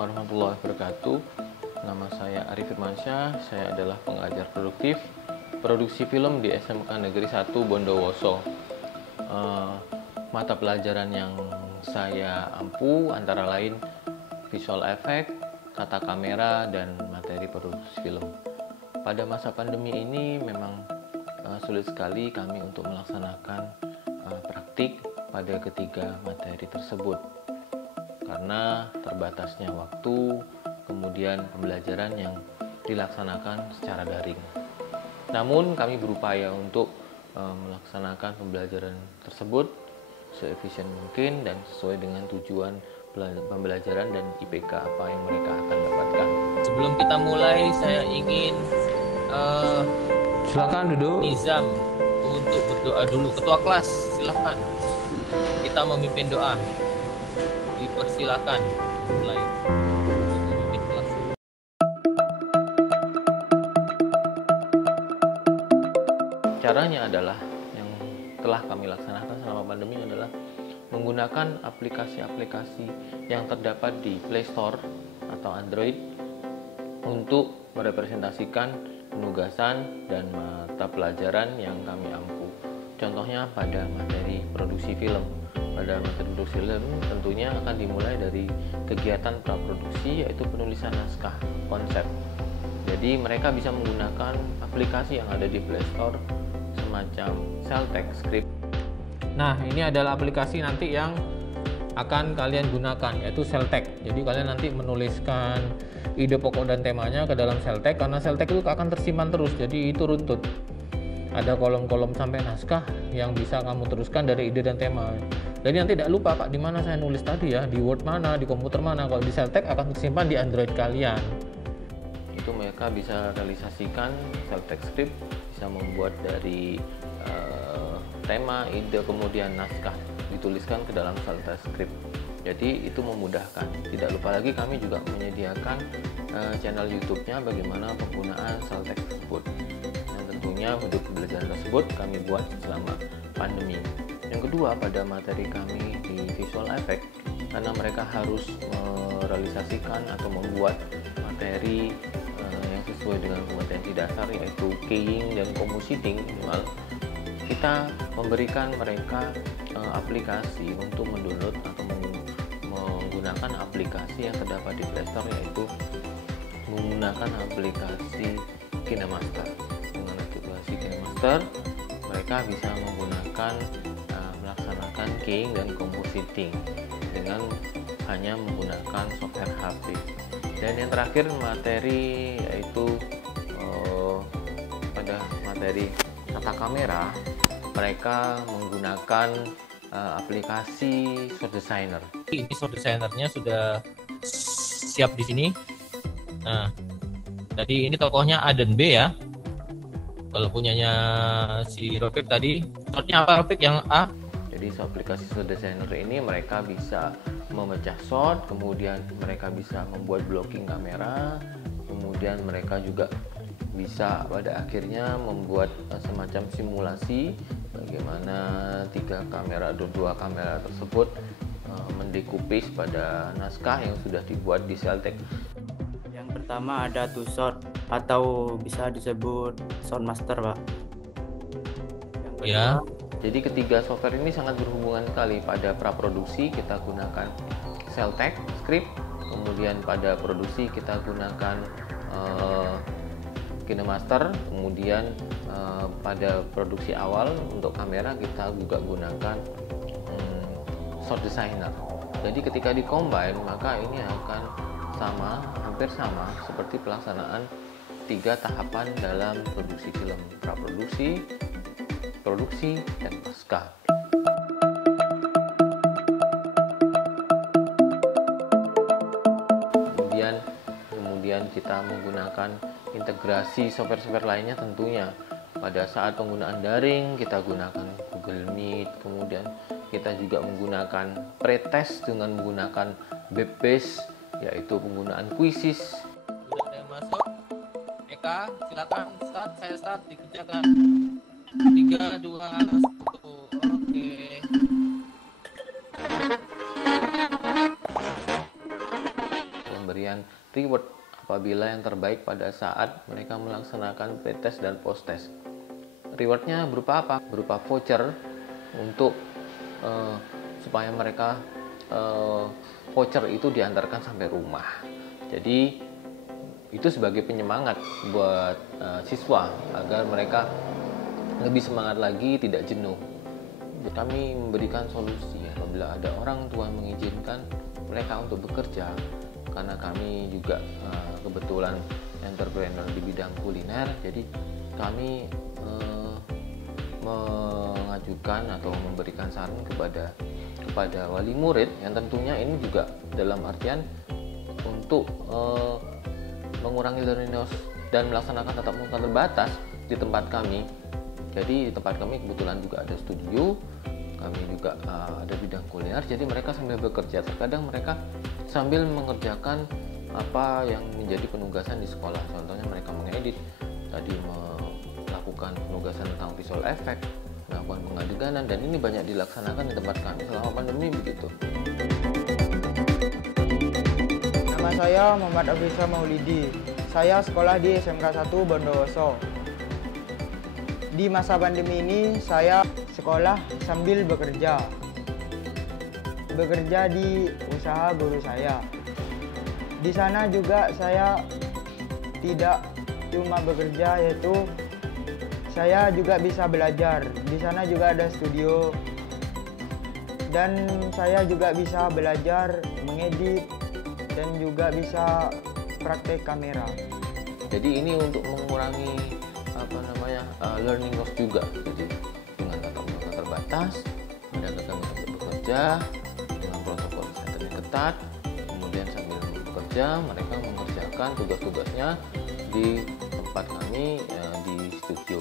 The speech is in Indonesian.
warahmatullahi wabarakatuh. Nama saya Arif Firmansyah, saya adalah pengajar produktif produksi film di SMK Negeri 1 Bondowoso. Mata pelajaran yang saya ampu antara lain visual effect, tata kamera, dan materi produksi film. Pada masa pandemi ini memang sulit sekali kami untuk melaksanakan praktik pada ketiga materi tersebut karena terbatasnya waktu, kemudian pembelajaran yang dilaksanakan secara daring. Namun kami berupaya untuk melaksanakan pembelajaran tersebut seefisien mungkin dan sesuai dengan tujuan pembelajaran dan IPK apa yang mereka akan dapatkan. Sebelum kita mulai, saya ingin Silakan duduk. Nizam untuk berdoa dulu. Ketua kelas, silakan. Kita memimpin doa. Dipersilakan mulai. Memimpin kelas. Caranya adalah yang telah kami laksanakan selama pandemi adalah menggunakan aplikasi-aplikasi yang terdapat di Play Store atau Android untuk merepresentasikan penugasan dan mata pelajaran yang kami ampu. Contohnya pada materi produksi film. Pada materi produksi film tentunya akan dimulai dari kegiatan praproduksi, yaitu penulisan naskah konsep. Jadi mereka bisa menggunakan aplikasi yang ada di Play Store semacam Celtech Script. Nah, ini adalah aplikasi nanti yang akan kalian gunakan, yaitu Celtech. Jadi kalian nanti menuliskan ide pokok dan temanya ke dalam Celtech, karena Celtech itu akan tersimpan terus, jadi itu runtut. Ada kolom-kolom sampai naskah yang bisa kamu teruskan dari ide dan tema. Jadi nanti tidak lupa, Pak, di mana saya nulis tadi ya, di Word mana, di komputer mana. Kalau di Celtech akan tersimpan di Android kalian. Itu mereka bisa realisasikan Celtech Script, bisa membuat dari tema, ide, kemudian naskah dituliskan ke dalam Celtech Script. Jadi itu memudahkan. Tidak lupa lagi kami juga menyediakan channel YouTube-nya bagaimana penggunaan Celtech tersebut. Dan tentunya untuk pembelajaran tersebut kami buat selama pandemi. Yang kedua, pada materi kami di visual effect, karena mereka harus merealisasikan atau membuat materi yang sesuai dengan kompetensi dasar, yaitu keying dan compositing minimal, kita memberikan mereka aplikasi untuk mendownload atau menggunakan aplikasi yang terdapat di Play Store, yaitu menggunakan aplikasi KineMaster. Dengan aplikasi KineMaster, mereka bisa menggunakan melaksanakan keying dan compositing dengan hanya menggunakan software HP. Dan yang terakhir materi yaitu pada materi tata kamera, mereka menggunakan aplikasi Shot Designer. Ini Shot Designer-nya sudah siap di sini. Nah, jadi ini tokohnya A dan B ya. Kalau punyanya si Ropik tadi, shotnya apa Ropik yang A? Jadi aplikasi Shot Designer ini mereka bisa memecah shot, kemudian mereka bisa membuat blocking kamera, kemudian mereka juga bisa pada akhirnya membuat semacam simulasi bagaimana dua kamera tersebut mendekupis pada naskah yang sudah dibuat di Celtech. Yang pertama ada Two Shot atau bisa disebut Soundmaster, Pak. Yang kedua, Ya. Jadi ketiga software ini sangat berhubungan sekali. Pada praproduksi kita gunakan Celtech Script, kemudian pada produksi kita gunakan KineMaster, kemudian pada produksi awal untuk kamera kita juga gunakan Shot Designer. Jadi ketika dikombin maka ini akan hampir sama seperti pelaksanaan tiga tahapan dalam produksi film: praproduksi, produksi, dan naskah. Kemudian kita menggunakan integrasi software-software lainnya tentunya. Pada saat penggunaan daring kita gunakan Google Meet, kemudian kita juga menggunakan pretest dengan menggunakan web-based, yaitu penggunaan quizzes. Sudah ada yang masuk? Eka, silakan start. Saya start, dikerjakan. 3, 2, 1. Oke. apabila yang terbaik pada saat mereka melaksanakan pretest dan post-test. Rewardnya berupa apa? Berupa voucher untuk supaya mereka voucher itu diantarkan sampai rumah. Jadi itu sebagai penyemangat buat siswa agar mereka lebih semangat lagi, tidak jenuh. Kami memberikan solusi apabila ada orang tua mengizinkan mereka untuk bekerja, karena kami juga kebetulan entrepreneur di bidang kuliner, jadi kami mengajukan atau memberikan saran kepada wali murid yang tentunya ini juga dalam artian untuk mengurangi learning loss dan melaksanakan tatap muka terbatas di tempat kami. Jadi di tempat kami kebetulan juga ada studio, kami juga ada bidang kuliner, jadi mereka sambil bekerja, terkadang mereka sambil mengerjakan apa yang menjadi penugasan di sekolah. Contohnya mereka mengedit, tadi melakukan penugasan tentang visual effect, melakukan pengadeganan, dan ini banyak dilaksanakan di tempat kami selama pandemi begitu. Nama saya Muhammad Afisa Maulidi. Saya sekolah di SMK 1 Bondowoso. Di masa pandemi ini saya sekolah sambil bekerja. Bekerja di usaha guru saya. Di sana juga saya tidak cuma bekerja, yaitu saya juga bisa belajar. Di sana juga ada studio. Dan saya juga bisa belajar mengedit dan juga bisa praktek kamera. Jadi ini untuk mengurangi learning loss juga. Jadi dengan tatap muka terbatas, mereka kami untuk bekerja dengan protokol kesehatan yang ketat. Kemudian sambil bekerja, mereka mengerjakan tugas-tugasnya di tempat kami di studio.